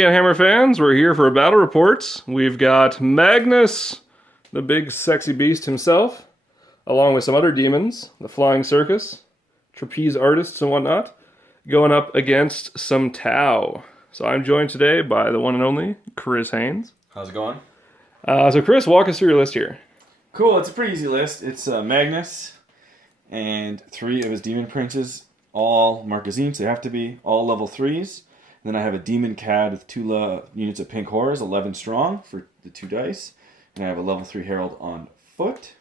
CanHammer fans? We're here for a battle report. We've got Magnus, the big sexy beast himself, along with some other demons, the flying circus, trapeze artists and whatnot, going up against some Tau. So I'm joined today by the one and only Chris Haynes. How's it going? So Chris, walk us through your list here. Cool, it's a pretty easy list. It's Magnus and 3 of his demon princes, all Marquezines, they have to be, all level 3s. And then I have a demon cad with 2 units of pink horrors, 11 strong for the 2 dice. And I have a level 3 herald on foot.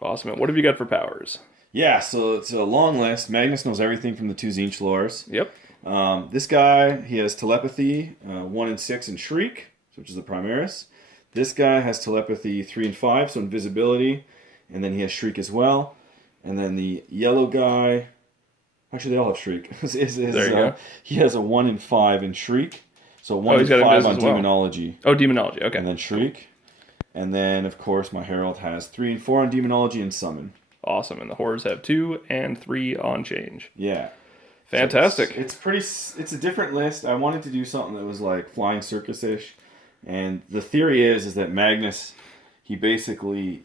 Awesome. And what have you got for powers? Yeah, so it's a long list. Magnus knows everything from the 2 Tzeentch lores. Yep. This guy, he has telepathy, 1 and 6 and shriek, which is the Primaris. This guy has telepathy 3 and 5, so invisibility. And then he has shriek as well. And then the yellow guy... Actually, they all have shriek. There you go. He has a 1 and 5 in shriek. So 1 and 5 on demonology. Oh, demonology, okay. And then shriek. And then, of course, my herald has 3 and 4 on demonology and summon. Awesome. And the horrors have 2 and 3 on change. Yeah. Fantastic. So it's a different list. I wanted to do something that was like flying circus-ish. And the theory is that Magnus, he basically,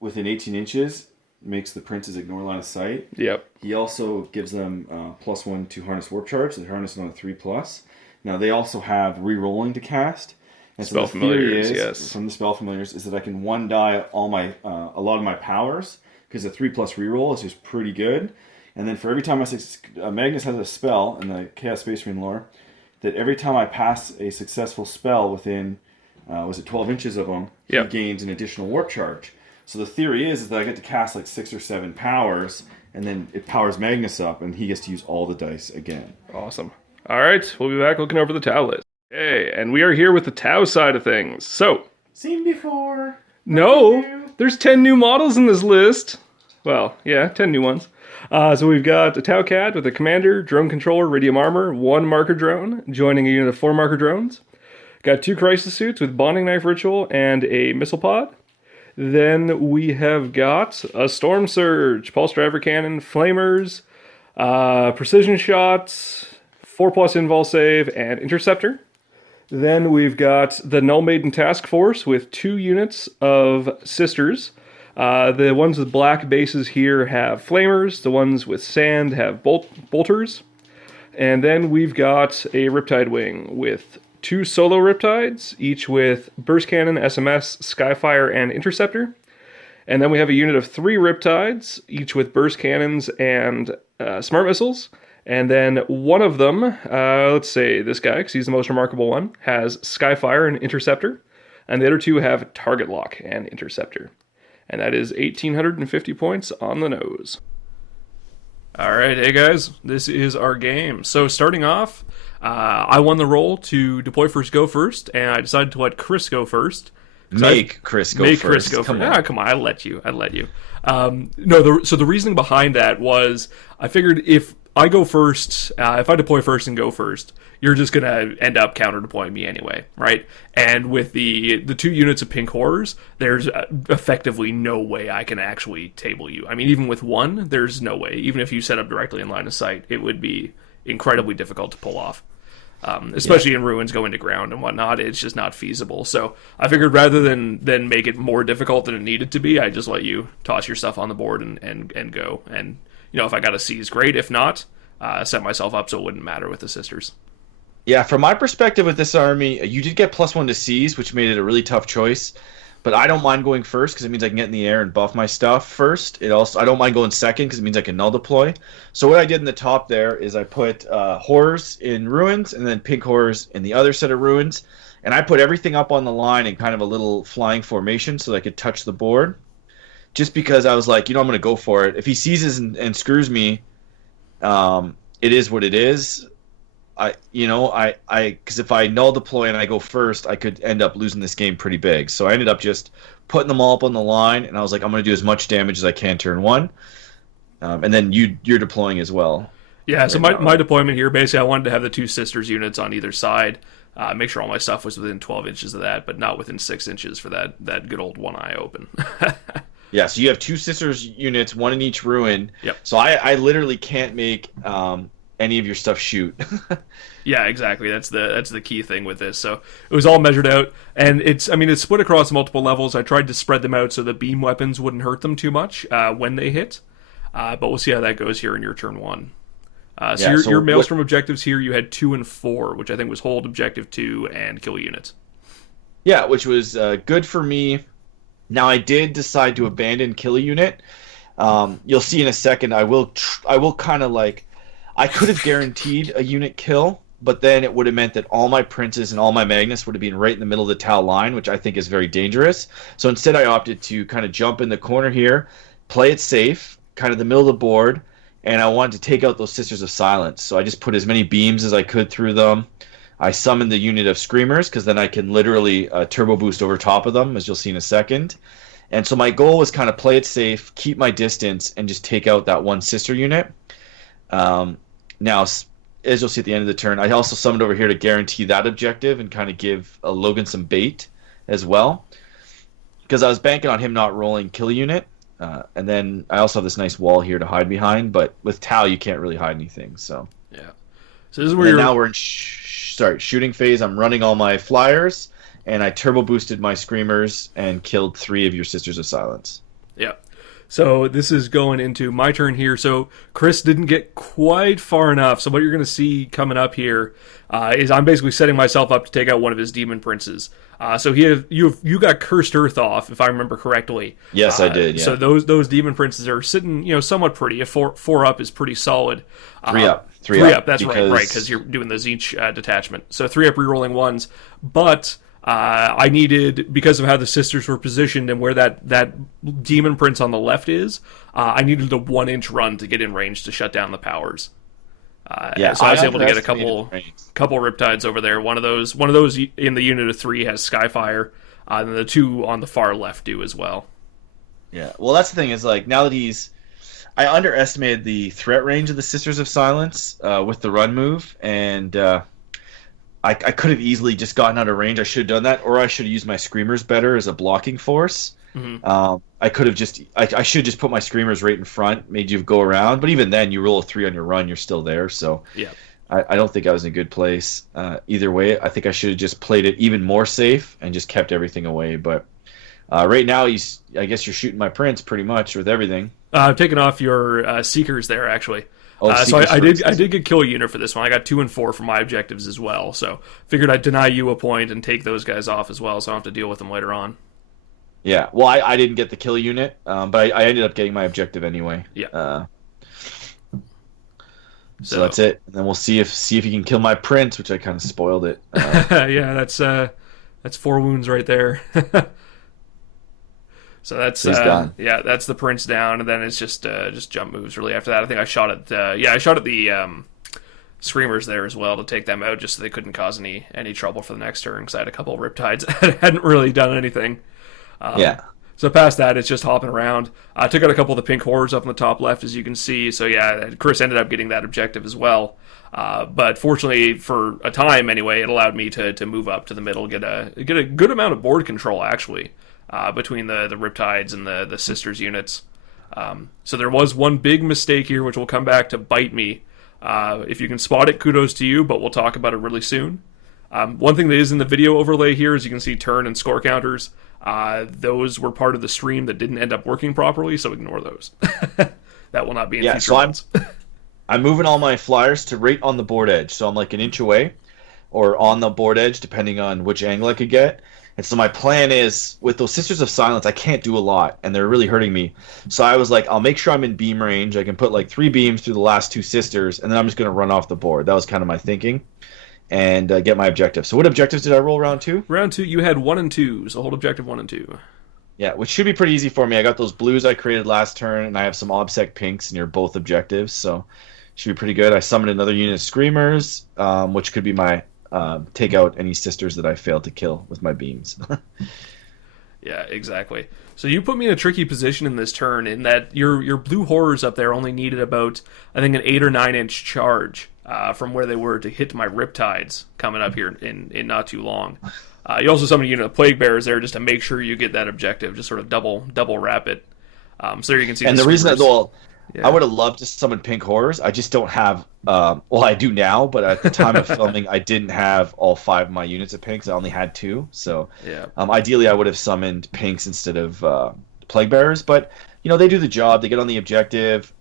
within 18 inches... makes the princes ignore line of sight. Yep. He also gives them +1 to harness warp charge. So they harness it on a 3+. Now they also have re-rolling to cast. And spell so the theory familiars, is, yes. from the spell familiars, is that I can 1-die all my a lot of my powers because the 3+ re-roll is just pretty good. And then for every time Magnus has a spell in the Chaos Space Marine lore, that every time I pass a successful spell within 12 inches of him, he gains an additional warp charge. So the theory is that I get to cast like 6 or 7 powers, and then it powers Magnus up, and he gets to use all the dice again. Awesome. All right, we'll be back looking over the Tau list. Okay, and we are here with the Tau side of things. So, seen before. No, there's 10 new models in this list. Well, yeah, 10 new ones. So we've got a Tau Cad with a commander, drone controller, radium armor, 1 marker drone, joining a unit of 4 marker drones. Got 2 crisis suits with bonding knife ritual and a missile pod. Then we have got a Storm Surge, Pulse Driver Cannon, Flamers, Precision Shots, 4+ Invul Save, and Interceptor. Then we've got the Null Maiden Task Force with 2 units of Sisters. The ones with black bases here have Flamers. The ones with sand have Bolters. And then we've got a Riptide Wing with 2 solo Riptides, each with Burst Cannon, SMS, Skyfire, and Interceptor. And then we have a unit of 3 Riptides, each with Burst Cannons and Smart Missiles. And then one of them, let's say this guy, because he's the most remarkable one, has Skyfire and Interceptor. And the other 2 have Target Lock and Interceptor. And that is 1,850 points on the nose. All right, hey guys, this is our game. So starting off, I won the role to deploy first, go first, and I decided to let Chris go first. Make Chris go first. Come on, I let you. So the reasoning behind that was I figured if I go first, if I deploy first and go first, you're just going to end up counter-deploying me anyway, right? And with the 2 units of pink horrors, there's effectively no way I can actually table you. I mean, even with 1, there's no way. Even if you set up directly in line of sight, it would be incredibly difficult to pull off. Especially in ruins going to ground and whatnot, it's just not feasible. So I figured rather than make it more difficult than it needed to be, I just let you toss your stuff on the board and go. And, if I got a seize, great. If not, set myself up so it wouldn't matter with the sisters. Yeah, from my perspective with this army, you did get +1 to seize, which made it a really tough choice. But I don't mind going first because it means I can get in the air and buff my stuff first. I don't mind going second because it means I can null deploy. So what I did in the top there is I put horrors in ruins and then pink horrors in the other set of ruins. And I put everything up on the line in kind of a little flying formation so that I could touch the board. Just because I was like, I'm going to go for it. If he seizes and screws me, it is what it is. Because if I null deploy and I go first, I could end up losing this game pretty big. So I ended up just putting them all up on the line, and I was like, I'm going to do as much damage as I can turn 1. And then you're deploying as well. Yeah, so my deployment here, basically, I wanted to have the 2 sisters units on either side, make sure all my stuff was within 12 inches of that, but not within 6 inches for that good old one eye open. Yeah, so you have 2 sisters units, 1 in each ruin. Yep. So I literally can't make any of your stuff shoot. Yeah, exactly. That's the key thing with this. So it was all measured out, and it's split across multiple levels. I tried to spread them out so the beam weapons wouldn't hurt them too much when they hit. But we'll see how that goes here in your turn 1. So your Maelstrom objectives here, you had 2 and 4, which I think was hold objective 2 and kill units. Yeah, which was good for me. Now I did decide to abandon kill a unit. You'll see in a second. I will kind of like. I could have guaranteed a unit kill, but then it would have meant that all my princes and all my Magnus would have been right in the middle of the Tau line, which I think is very dangerous. So instead, I opted to kind of jump in the corner here, play it safe, kind of the middle of the board, and I wanted to take out those Sisters of Silence. So I just put as many beams as I could through them. I summoned the unit of Screamers, because then I can literally turbo boost over top of them, as you'll see in a second. And so my goal was kind of play it safe, keep my distance, and just take out that one Sister unit. Now, as you'll see at the end of the turn, I also summoned over here to guarantee that objective and kind of give Logan some bait as well. Because I was banking on him not rolling kill unit. And then I also have this nice wall here to hide behind. But with Tau, you can't really hide anything. So yeah. So this is where now we're in shooting phase. I'm running all my flyers. And I turbo boosted my Screamers and killed 3 of your Sisters of Silence. Yeah. So this is going into my turn here. So Chris didn't get quite far enough. So what you're going to see coming up here is I'm basically setting myself up to take out one of his demon princes. So you got Cursed Earth off, if I remember correctly. Yes, I did. Yeah. So those demon princes are sitting, somewhat pretty. A four up is pretty solid. 3 up. 3 up. That's right, because you're doing the Zinch detachment. So 3 up rerolling 1s, but. I needed, because of how the Sisters were positioned and where that demon prince on the left is, I needed a 1-inch run to get in range to shut down the powers. So I was able to get a couple Riptides over there. One of those in the unit of 3 has Skyfire, and the 2 on the far left do as well. Yeah, well, that's the thing is, like, now that I underestimated the threat range of the Sisters of Silence with the run move, and I could have easily just gotten out of range. I should have done that, or I should have used my Screamers better as a blocking force. Mm-hmm. I should just put my Screamers right in front, made you go around. But even then, you roll a 3 on your run, you're still there. So yeah, I don't think I was in a good place. Either way, I think I should have just played it even more safe and just kept everything away. But right now, I guess you're shooting my Prince pretty much with everything. I've taken off your Seekers there, actually. So I did get kill a unit for this one. I got 2 and 4 for my objectives as well. So figured I'd deny you a point and take those guys off as well, so I don't have to deal with them later on. Yeah, well, I didn't get the kill unit, but I ended up getting my objective anyway. Yeah. So that's it. And then we'll see if you can kill my Prince, which I kind of spoiled it. Yeah, that's 4 wounds right there. So that's done. Yeah, that's the Prince down, and then it's just jump moves really after that. I think I shot at the Screamers there as well to take them out, just so they couldn't cause any trouble for the next turn, because I had a couple of Riptides that hadn't really done anything. Yeah. So past that, it's just hopping around. I took out a couple of the pink horrors up in the top left, as you can see. So yeah, Chris ended up getting that objective as well. But fortunately, for a time anyway, it allowed me to move up to the middle, get a good amount of board control actually. Between the Riptides and the Sisters units. So there was one big mistake here, which will come back to bite me. If you can spot it, kudos to you, but we'll talk about it really soon. One thing that is in the video overlay here is you can see turn and score counters. Those were part of the stream that didn't end up working properly, so ignore those. That will not be in future ones. I'm moving all my flyers to right on the board edge, so I'm like an inch away, or on the board edge, depending on which angle I could get. And so my plan is, with those Sisters of Silence, I can't do a lot, and they're really hurting me. So I was like, I'll make sure I'm in beam range. I can put like 3 beams through the last 2 Sisters, and then I'm just going to run off the board. That was kind of my thinking, and get my objective. So what objectives did I roll round 2? Round 2, you had 1 and 2, so hold objective 1 and 2. Yeah, which should be pretty easy for me. I got those blues I created last turn, and I have some OBSEC pinks near both objectives, so should be pretty good. I summoned another unit of Screamers, which could be my... take out any Sisters that I failed to kill with my beams. Yeah, exactly. So you put me in a tricky position in this turn, in that your blue horrors up there only needed about, I think, an 8 or 9 inch charge from where they were to hit my Riptides coming up here in not too long. You also summoned a unit of Plague Bearers there just to make sure you get that objective, just sort of double wrap it. So there you can see. And the reason that, Yeah. I would have loved to summon pink horrors. I just don't have. Well, I do now, but at the time of filming, I didn't have all 5 of my units of pinks. I only had 2. So, Yeah. ideally, I would have summoned pinks instead of plague bearers. But they do the job. They get on the objective.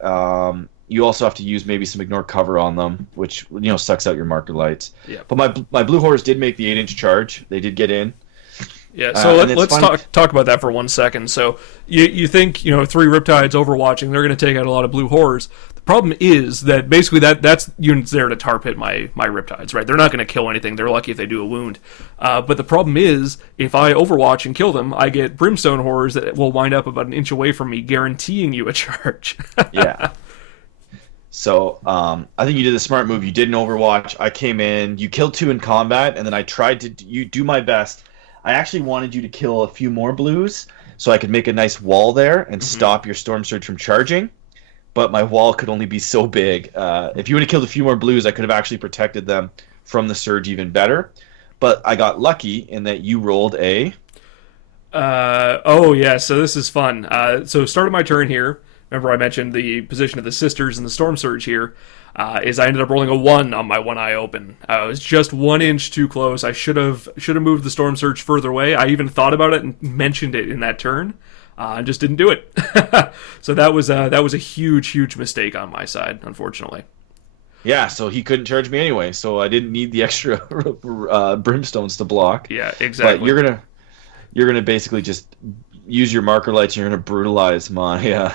You also have to use maybe some ignore cover on them, which sucks out your marker lights. Yeah. But my blue horrors did make the 8-inch charge. They did get in. Yeah, so let's fun- talk about that for 1 second. So you think 3 Riptides overwatching, they're going to take out a lot of blue horrors. The problem is that basically that's units there to tar pit my Riptides, right? They're not going to kill anything. They're lucky if they do a wound. But the problem is, if I overwatch and kill them, I get brimstone horrors that will wind up about an inch away from me, guaranteeing you a charge. Yeah. So I think you did the smart move. You did an overwatch. I came in. You killed 2 in combat, and then I tried to do my best. I actually wanted you to kill a few more blues so I could make a nice wall there and stop your Storm Surge from charging. But my wall could only be so big. If you would have killed a few more blues, I could have actually protected them from the surge even better. But I got lucky in that you rolled a... Oh, yeah, so this is fun. So started my turn here. Remember I mentioned the position of the Sisters and the Storm Surge here. Is I ended up rolling a 1 on my 1 eye open. It was just 1 inch too close. I should have moved the Storm Surge further away. I even thought about it and mentioned it in that turn, and just didn't do it. So that was a huge mistake on my side, unfortunately. Yeah, so he couldn't charge me anyway, so I didn't need the extra brimstones to block. Yeah, exactly. But you're gonna basically just use your marker lights. You're gonna brutalize my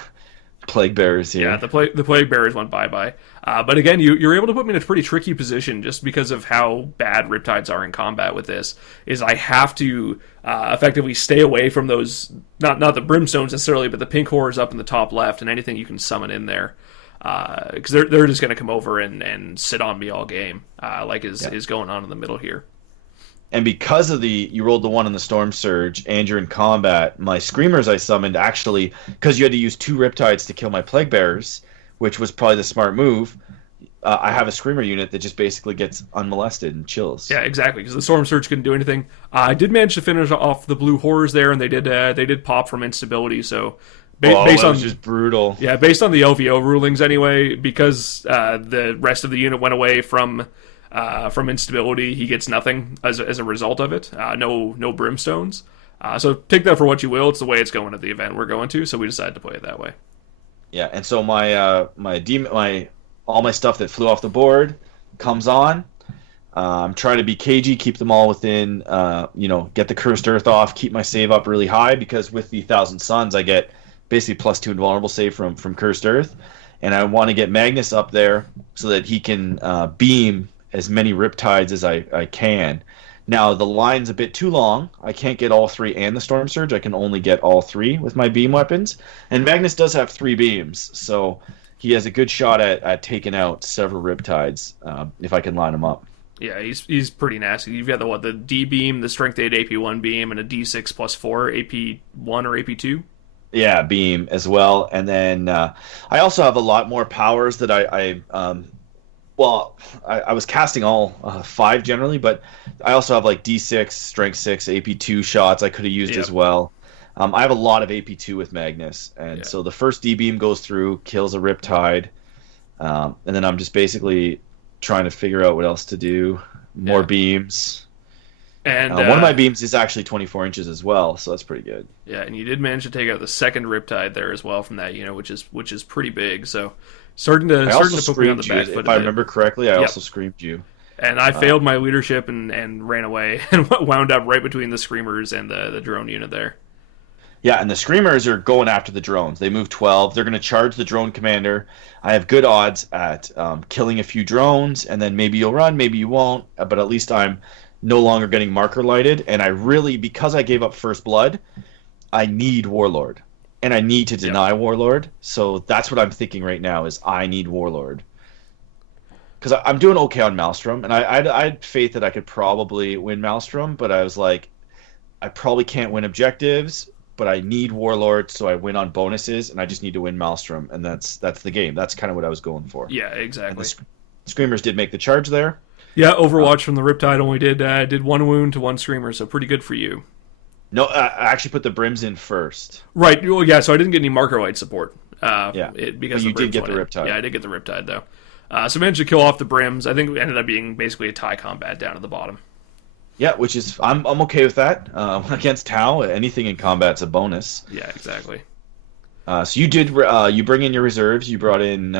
plague bearers here. Yeah, the plague bearers went bye. But again, you're able to put me in a pretty tricky position just because of how bad Riptides are in combat with this. Is I have to effectively stay away from those, not the brimstones necessarily, but the pink horrors up in the top left and anything you can summon in there. Because they're just going to come over and sit on me all game, like is going on in the middle here. And because of you rolled the 1 on the Storm Surge and you're in combat, my Screamers I summoned actually, because you had to use 2 Riptides to kill my Plague Bearers, which was probably the smart move, I have a Screamer unit that just basically gets unmolested and chills. Yeah, exactly, because the Storm Surge couldn't do anything. I did manage to finish off the blue horrors there, and they did pop from instability, so... Based on just brutal. Yeah, based on the LVO rulings anyway, because the rest of the unit went away from instability, he gets nothing as a result of it. No brimstones. So take that for what you will. It's the way it's going at the event we're going to, so we decided to play it that way. Yeah, and so all my stuff that flew off the board comes on. I'm trying to be cagey, keep them all within, get the Cursed Earth off, keep my save up really high, because with the 1,000 Suns, I get basically +2 invulnerable save from Cursed Earth. And I want to get Magnus up there so that he can beam as many Riptides as I can. Now, the line's a bit too long. I can't get all 3 and the Storm Surge. I can only get all 3 with my beam weapons. And Magnus does have 3 beams, so he has a good shot at taking out several Riptides if I can line them up. Yeah, he's pretty nasty. You've got the D beam, the Strength 8 AP1 beam, and a D6 +4 AP1 or AP2. Yeah, beam as well. And then I also have a lot more powers that I was casting all 5 generally, but I also have like D6, Strength 6, AP2 shots I could have used as well. I have a lot of AP2 with Magnus, and so the first D-beam goes through, kills a Riptide, and then I'm just basically trying to figure out what else to do. More beams. And one of my beams is actually 24 inches as well, so that's pretty good. Yeah, and you did manage to take out the second Riptide there as well from that unit, which is pretty big. So starting to put me on the back foot. If I remember correctly, I also screamed you. And I failed my leadership and ran away and wound up right between the Screamers and the drone unit there. Yeah, and the Screamers are going after the drones. They move 12. They're going to charge the drone commander. I have good odds at killing a few drones, and then maybe you'll run, maybe you won't, but at least I'm no longer getting marker lighted, and I really, because I gave up First Blood, I need Warlord, and I need to deny Warlord, so that's what I'm thinking right now is I need Warlord. Because I'm doing okay on Maelstrom, and I had faith that I could probably win Maelstrom, but I was like, I probably can't win objectives, but I need Warlord, so I win on bonuses, and I just need to win Maelstrom, and that's the game. That's kind of what I was going for. Yeah, exactly. And the Screamers did make the charge there. Yeah, Overwatch from the Riptide only did 1 wound to 1 Screamer, so pretty good for you. No, I actually put the Brims in first. Right, well, yeah, so I didn't get any marker light support. Yeah. Because But you the did brims get the went in. Riptide. Yeah, I did get the Riptide, though. So managed to kill off the brims. I think it ended up being basically a tie combat down at the bottom. Yeah, which is I'm okay with that. Against Tau, anything in combat's a bonus. Yeah, exactly. So you did you bring in your reserves. You brought in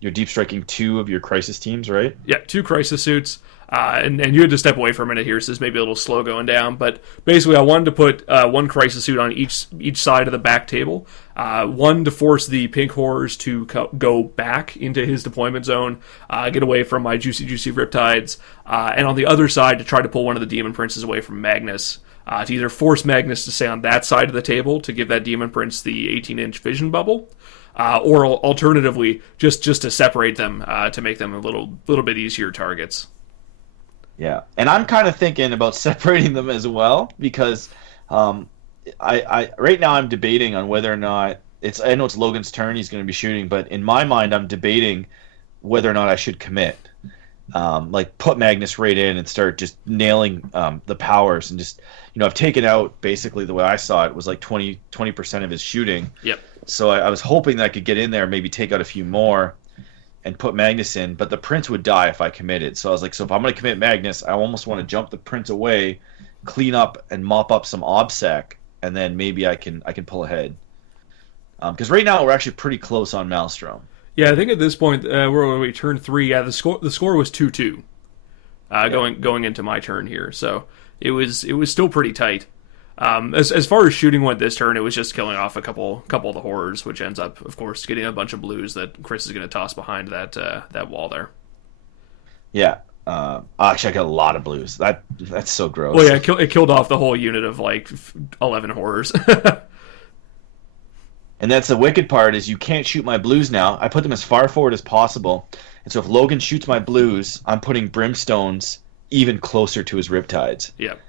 your deep striking 2 of your crisis teams, right? Yeah, 2 crisis suits. And you had to step away for a minute here, so this may be a little slow going down. But basically, I wanted to put 1 crisis suit on each side of the back table. 1 to force the pink horrors to go back into his deployment zone, get away from my juicy Riptides, and on the other side to try to pull one of the demon princes away from Magnus. To either force Magnus to stay on that side of the table to give that demon prince the 18-inch vision bubble, or alternatively just to separate them to make them a little bit easier targets. Yeah, and I'm kind of thinking about separating them as well because I right now I'm debating on whether or not I know it's Logan's turn, he's going to be shooting, but in my mind I'm debating whether or not I should commit. Like put Magnus right in and start just nailing the powers and just I've taken out basically the way I saw it was like 20% of his shooting. Yep. So I was hoping that I could get in there, maybe take out a few more and put Magnus in, but the Prince would die if I committed. So I was like, so if I'm going to commit Magnus, I almost want to jump the Prince away, clean up and mop up some OBSEC, and then maybe I can pull ahead. Because right now we're actually pretty close on Maelstrom. Yeah, I think at this point we turn 3. Yeah, the score was 2-2. Going into my turn here, so it was still pretty tight. As far as shooting went this turn, it was just killing off a couple of the horrors, which ends up, of course, getting a bunch of blues that Chris is going to toss behind that wall there. Yeah. Actually, I got a lot of blues. That's so gross. Well, yeah, it killed off the whole unit of like 11 horrors. And that's the wicked part is you can't shoot my blues now. I put them as far forward as possible. And so if Logan shoots my blues, I'm putting brimstones even closer to his riptides. Yep.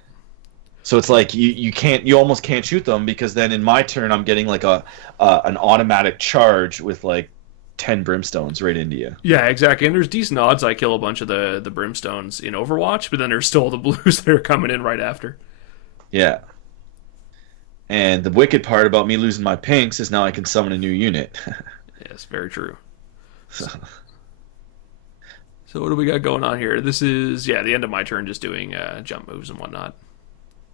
So it's like you almost can't shoot them because then in my turn I'm getting like an automatic charge with like 10 brimstones right into you. Yeah, exactly. And there's decent odds I kill a bunch of the brimstones in Overwatch, but then there's still the blues that are coming in right after. Yeah. And the wicked part about me losing my pinks is now I can summon a new unit. Yes, very true. So what do we got going on here? This is, the end of my turn, just doing jump moves and whatnot.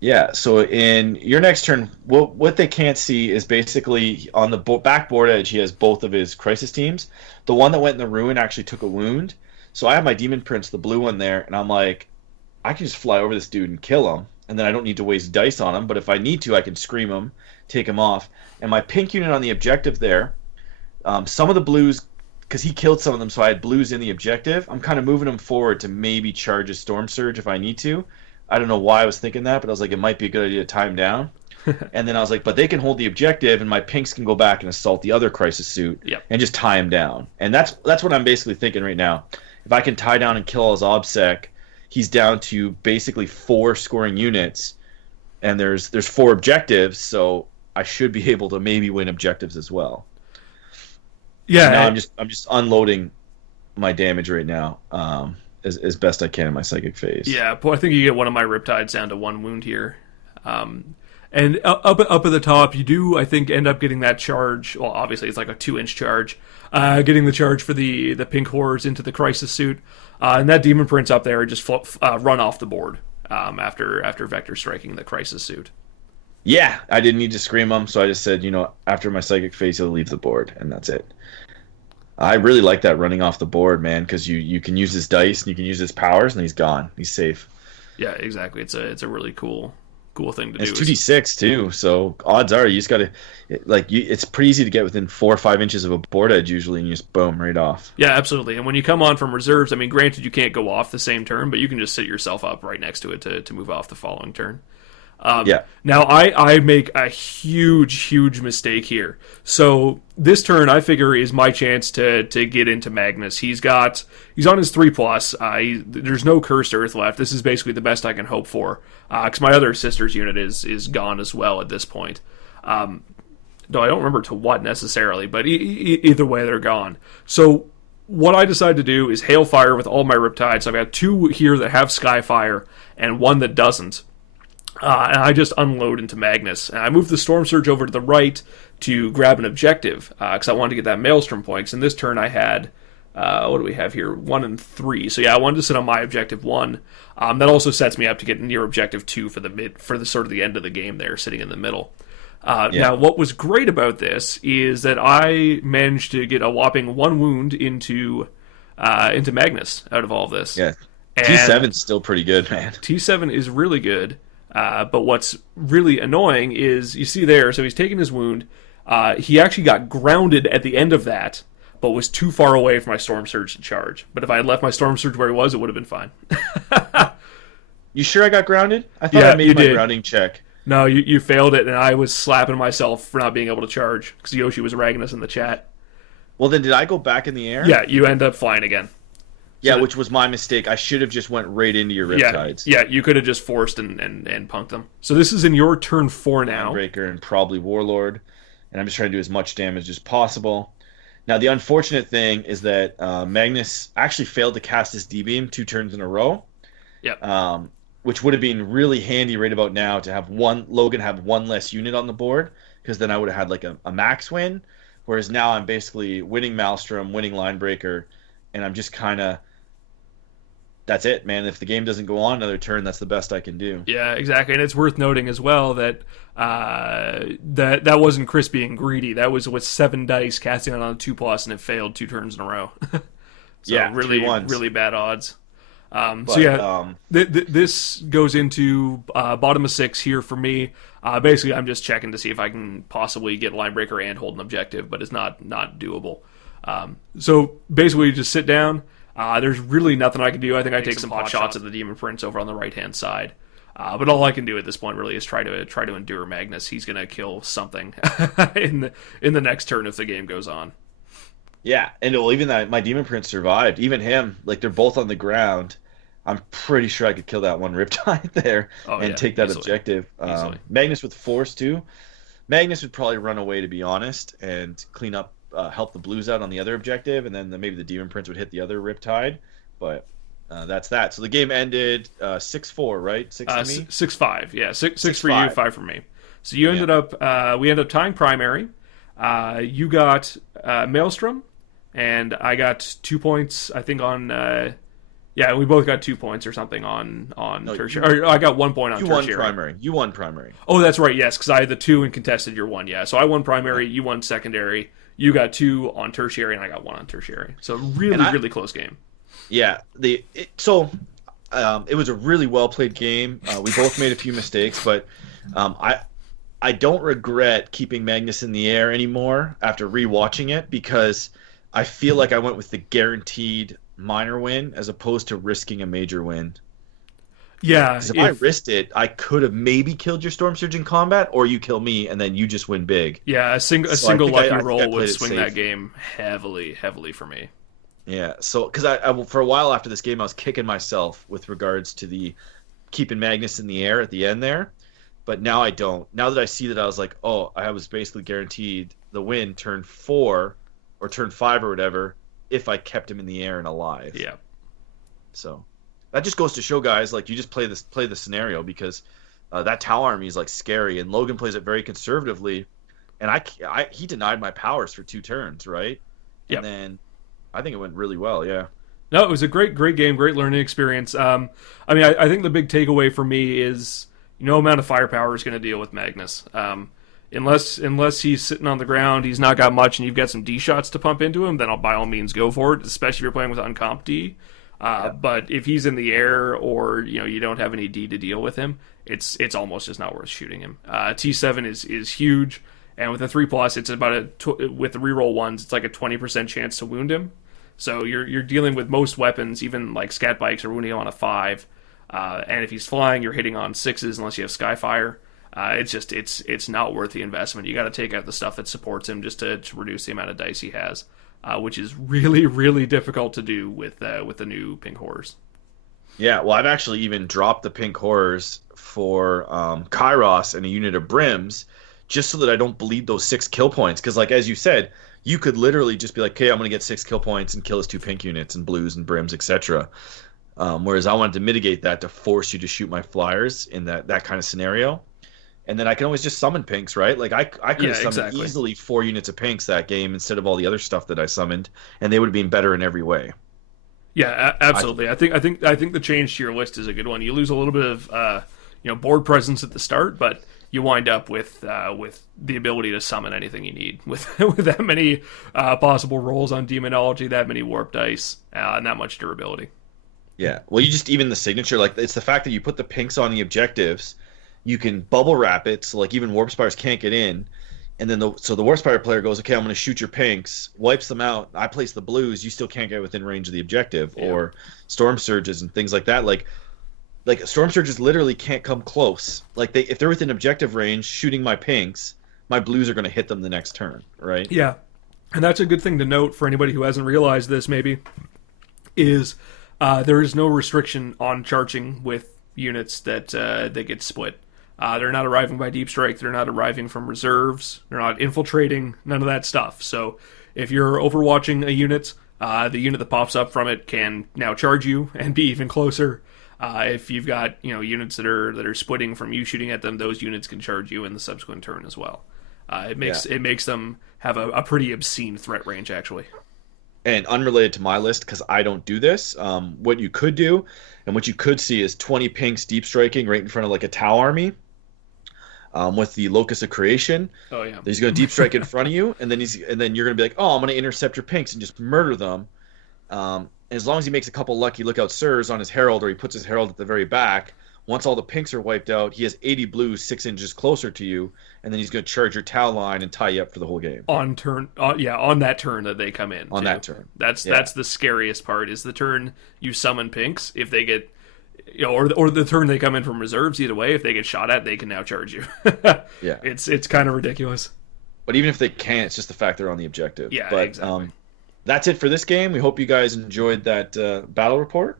Yeah, so in your next turn, what they can't see is basically on the back board edge, he has both of his crisis teams. The one that went in the ruin actually took a wound. So I have my Demon Prince, the blue one there, and I'm like, I can just fly over this dude and kill him, and then I don't need to waste dice on him, but if I need to, I can scream him, take him off. And my pink unit on the objective there, some of the blues, because he killed some of them, so I had blues in the objective, I'm kind of moving them forward to maybe charge a Storm Surge if I need to. I don't know why I was thinking that, but I was like, it might be a good idea to tie him down. And then I was like, but they can hold the objective, and my pinks can go back and assault the other crisis suit and just tie him down. And that's what I'm basically thinking right now. If I can tie down and kill all his OBSEC, he's down to basically 4 scoring units, and there's 4 objectives, so I should be able to maybe win objectives as well. Yeah, so now I'm just unloading my damage right now. As best I can in my psychic phase. Yeah, I think you get one of my riptides down to 1 wound here. And up at the top, you do, I think, end up getting that charge. Well, obviously, it's like a 2-inch charge. Getting the charge for the pink horrors into the crisis suit. And that demon prince up there just run off the board after vector striking the crisis suit. Yeah, I didn't need to scream him, so I just said, after my psychic phase, he'll leave the board, and that's it. I really like that running off the board, man, because you can use his dice and you can use his powers, and he's gone. He's safe. Yeah, exactly. It's a really cool thing to do. It's 2d6 too, so odds are you just gotta it's pretty easy to get within 4 or 5 inches of a board edge usually, and you just boom right off. Yeah, absolutely. And when you come on from reserves, I mean, granted you can't go off the same turn, but you can just sit yourself up right next to it to move off the following turn. Now, I make a huge mistake here. So this turn, I figure, is my chance to get into Magnus. He's on his 3+. There's no Cursed Earth left. This is basically the best I can hope for. Because my other sister's unit is gone as well at this point. Though I don't remember to what necessarily, but either way, they're gone. So what I decided to do is Hailfire with all my Riptides. So I've got 2 here that have Skyfire and 1 that doesn't. And I just unload into Magnus. And I move the Storm Surge over to the right to grab an objective, because I wanted to get that Maelstrom point. 'Cause in this turn I had, what do we have here? 1 and 3. So yeah, I wanted to sit on my objective 1. That also sets me up to get near objective 2 for the sort of the end of the game there, sitting in the middle. Now, what was great about this is that I managed to get a whopping 1 wound into Magnus out of all of this. Yeah, And T7's still pretty good, man. T7 is really good, but what's really annoying is, you see there, so he's taking his wound. He actually got grounded at the end of that, but was too far away for my Storm Surge to charge. But if I had left my Storm Surge where he was, it would have been fine. You sure I got grounded? I thought Yeah, I made you my did. grounding check. No, you failed it, and I was slapping myself for not being able to charge, because Yoshi was ragging us in the chat. Well, then did I go back in the air? Yeah, you end up flying again. Yeah, So- which was my mistake. I should have just went right into your Riptides. Yeah, you could have just forced and punked them. So this is in your turn 4 now. Breaker and probably Warlord. And I'm just trying to do as much damage as possible. Now, the unfortunate thing is that Magnus actually failed to cast his D-Beam 2 turns in a row. Yep. Which would have been really handy right about now to have Logan have 1 less unit on the board, because then I would have had like a max win. Whereas now I'm basically winning Maelstrom, winning Linebreaker, and I'm just kind of... That's it, man. If the game doesn't go on another turn, that's the best I can do. Yeah, exactly. And it's worth noting as well that that wasn't Chris being greedy. That was with 7 dice casting it on a 2+, and it failed 2 turns in a row. So Yeah, really, 3-1s. really bad odds. But, So yeah, this goes into bottom of 6 here for me. Basically, I'm just checking to see if I can possibly get Linebreaker and hold an objective, but it's not doable. So basically, you just sit down. There's really nothing I can do. I think I take some pot shots at the Demon Prince over on the right-hand side. But all I can do at this point really is try to endure Magnus. He's going to kill something in the next turn if the game goes on. Yeah, and well, even that my Demon Prince survived. Even him, like they're both on the ground. I'm pretty sure I could kill that one Riptide there and take that easily. objective. Easily. Magnus with Force too. Magnus would probably run away, to be honest, and clean up, help the blues out on the other objective, and then maybe the Demon Prince would hit the other Riptide. But that's that. So the game ended 6-4, right? 6 to me? 6-5. Yeah, 6 for 6-5. you, 5 for me. So you ended up we ended up tying primary. You got Maelstrom, and I got 2 points, I think, on yeah, we both got 2 points or something on tertiary. Or I got 1 point on tertiary. You won primary. Oh, that's right, yes, because I had the 2 and contested your 1, yeah. So I won primary, you won secondary, you got 2 on tertiary, and I got 1 on tertiary. So really close game. Yeah, it was a really well played game. We both made a few mistakes, but I don't regret keeping Magnus in the air anymore after rewatching it, because I feel like I went with the guaranteed minor win as opposed to risking a major win. Yeah, Because if I risked it, I could have maybe killed your Storm Surge in combat, or you kill me and then you just win big. Yeah, a single think lucky I think I roll played would it swing safe. that game heavily for me. Yeah, so because I for a while after this game, I was kicking myself with regards to the keeping Magnus in the air at the end there, but now I don't. Now that I see that, I was like, oh, I was basically guaranteed the win turn 4 or turn 5 or whatever if I kept him in the air and alive. Yeah. So that just goes to show, guys, like you just play the scenario, because that Tau army is like scary, and Logan plays it very conservatively, and he denied my powers for 2 turns, right? Yep. And then I think it went really well, yeah. No, it was a great game, great learning experience. I mean, I think the big takeaway for me is no amount of firepower is going to deal with Magnus. Unless he's sitting on the ground, he's not got much, and you've got some D shots to pump into him, then I'll by all means go for it, especially if you're playing with uncomp D. But if he's in the air, or you don't have any D to deal with him, it's almost just not worth shooting him. T7 is huge, and with a 3+, it's about with the reroll ones, it's like a 20% chance to wound him. So you're dealing with most weapons, even like scat bikes, are wounding him on a 5. And if he's flying, you're hitting on 6s unless you have Skyfire. It's not worth the investment. You got to take out the stuff that supports him just to reduce the amount of dice he has, which is really, really difficult to do with the new Pink Horrors. Yeah, well, I've actually even dropped the Pink Horrors for Kairos and a unit of Brims, just so that I don't bleed those 6 kill points. Because, like, as you said, you could literally just be like, okay, I'm going to get 6 kill points and kill his 2 pink units and blues and Brims, etc. Whereas I wanted to mitigate that to force you to shoot my flyers in that kind of scenario. And then I can always just summon pinks, right? Like I could have summoned easily 4 units of pinks that game instead of all the other stuff that I summoned, and they would have been better in every way. Yeah, absolutely. I think the change to your list is a good one. You lose a little bit of board presence at the start, but you wind up with the ability to summon anything you need with that many possible rolls on demonology, that many warp dice, and that much durability. Yeah. Well, you just even the signature, like it's the fact that you put the pinks on the objectives. You can bubble wrap it, so like even warp spires can't get in, and then the warp spire player goes, okay, I'm going to shoot your pinks, wipes them out. I place the blues, you still can't get within range of the objective, or storm surges and things like that. Like storm surges literally can't come close. Like if they're within objective range, shooting my pinks, my blues are going to hit them the next turn, right? Yeah, and that's a good thing to note for anybody who hasn't realized this. Maybe is there is no restriction on charging with units that get split. They're not arriving by deep strike. They're not arriving from reserves. They're not infiltrating. None of that stuff. So if you're overwatching a unit, the unit that pops up from it can now charge you and be even closer. If you've got units that are splitting from you shooting at them, those units can charge you in the subsequent turn as well. It makes them have a pretty obscene threat range, actually. And unrelated to my list, because I don't do this, what you could do and what you could see is 20 pinks deep striking right in front of like a Tau army. With the Locus of Creation. Oh yeah. He's going to deep strike in front of you, and then you're going to be like, oh, I'm going to intercept your pinks and just murder them. And as long as he makes a couple lucky lookout sirs on his herald, or he puts his herald at the very back, once all the pinks are wiped out, he has 80 blues 6 inches closer to you, and then he's going to charge your Tau line and tie you up for the whole game. On that turn that they come in. On that turn. That's the scariest part, is the turn you summon pinks. If they get or the turn they come in from reserves, either way, if they get shot at, they can now charge you. Yeah. It's kind of ridiculous. But even if they can't, it's just the fact they're on the objective. Yeah, but, exactly. That's it for this game. We hope you guys enjoyed that battle report.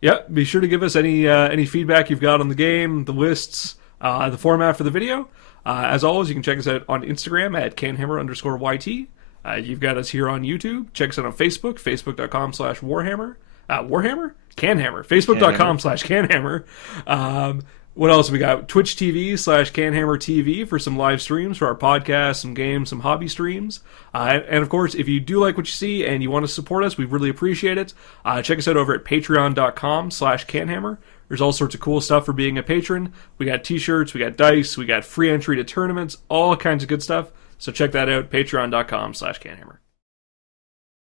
Yeah, be sure to give us any feedback you've got on the game, the lists, the format for the video. As always, you can check us out on Instagram at CanHammer_YT. You've got us here on YouTube. Check us out on Facebook, facebook.com/Warhammer. Warhammer? CanHammer. Facebook.com/CanHammer. What else we got? Twitch TV/CanHammer TV for some live streams for our podcast, some games, some hobby streams. And of course, if you do like what you see and you want to support us, we really appreciate it. Check us out over at patreon.com/CanHammer. There's all sorts of cool stuff for being a patron. We got t-shirts, we got dice, we got free entry to tournaments, all kinds of good stuff. So check that out, patreon.com/CanHammer.